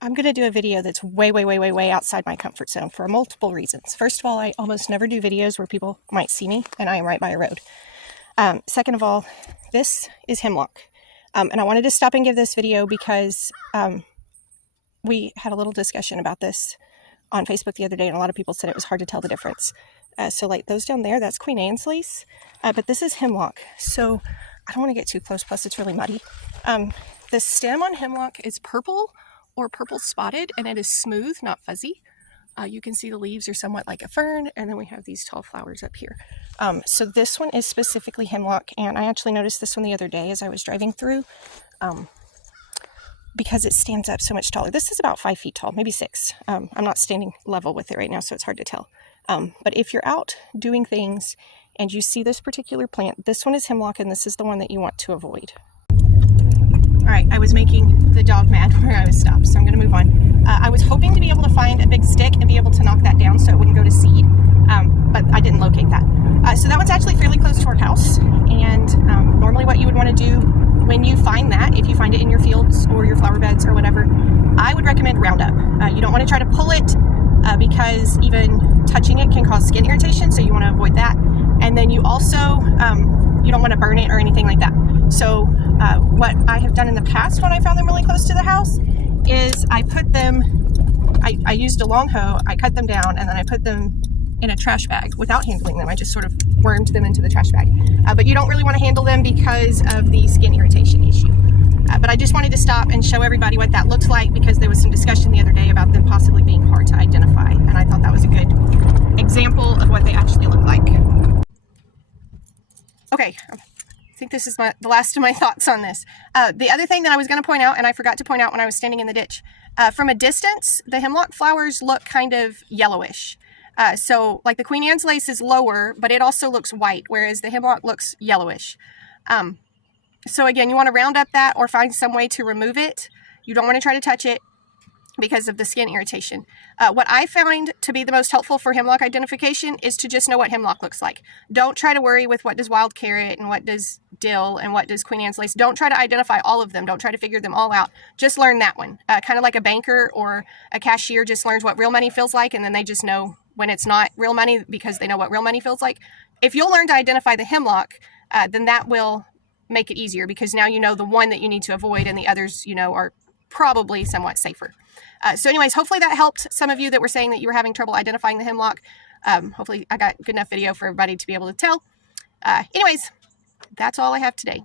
I'm going to do a video that's way outside my comfort zone for multiple reasons. First of all, I almost never do videos where people might see me, and I am right by a road. Second of all, this is Hemlock. And I wanted to stop and give this video because we had a little discussion about this on Facebook the other day, and a lot of people said it was hard to tell the difference. So like those down there, that's Queen Anne's lace, but this is Hemlock. So I don't want to get too close, plus it's really muddy. The stem on Hemlock is purple or purple spotted, and it is smooth, not fuzzy. You can see the leaves are somewhat like a fern, and then we have these tall flowers up here. So this one is specifically Hemlock, and I actually noticed this one the other day as I was driving through, because it stands up so much taller. This is about 5 feet tall, maybe 6. I'm not standing level with it right now, so it's hard to tell. But if you're out doing things and you see this particular plant, this one is Hemlock, and this is the one that you want to avoid. All right, I was making the dog mad where I was stopped, so I'm going to move on. I was hoping to be able to find a big stick and be able to knock that down so it wouldn't go to seed, but I didn't locate that. So that one's actually fairly close to our house, and normally what you would want to do when you find that, if you find it in your fields or your flower beds or whatever, I would recommend Roundup. You don't want to try to pull it because even touching it can cause skin irritation, so you want to avoid that. And then you also, you don't want to burn it or anything like that. So what I have done in the past when I found them really close to the house is I put them, I used a long hoe, I cut them down, and then I put them in a trash bag without handling them. I just sort of wormed them into the trash bag. But you don't really want to handle them because of the skin irritation issue. But I just wanted to stop and show everybody what that looks like, because there was some discussion the other day about them possibly being hard to identify, and I thought that was a good example of what they actually look like. Okay, I think this is the last of my thoughts on this. The other thing that I was going to point out, and I forgot to point out when I was standing in the ditch, from a distance, the Hemlock flowers look kind of yellowish. So like the Queen Anne's lace is lower, but it also looks white, whereas the Hemlock looks yellowish. So again, you want to round up that or find some way to remove it. You don't want to try to touch it because of the skin irritation. What I find to be the most helpful for Hemlock identification is to just know what Hemlock looks like. Don't try to worry with what does wild carrot and what does dill and what does Queen Anne's lace. Don't try to identify all of them. Don't try to figure them all out. Just learn that one. Kind of like a banker or a cashier just learns what real money feels like, and then they just know when it's not real money because they know what real money feels like. If you'll learn to identify the Hemlock, then that will make it easier, because now you know the one that you need to avoid, and the others, you know, are probably somewhat safer. So anyways, hopefully that helped some of you that were saying that you were having trouble identifying the Hemlock. Hopefully I got good enough video for everybody to be able to tell. Anyways, that's all I have today.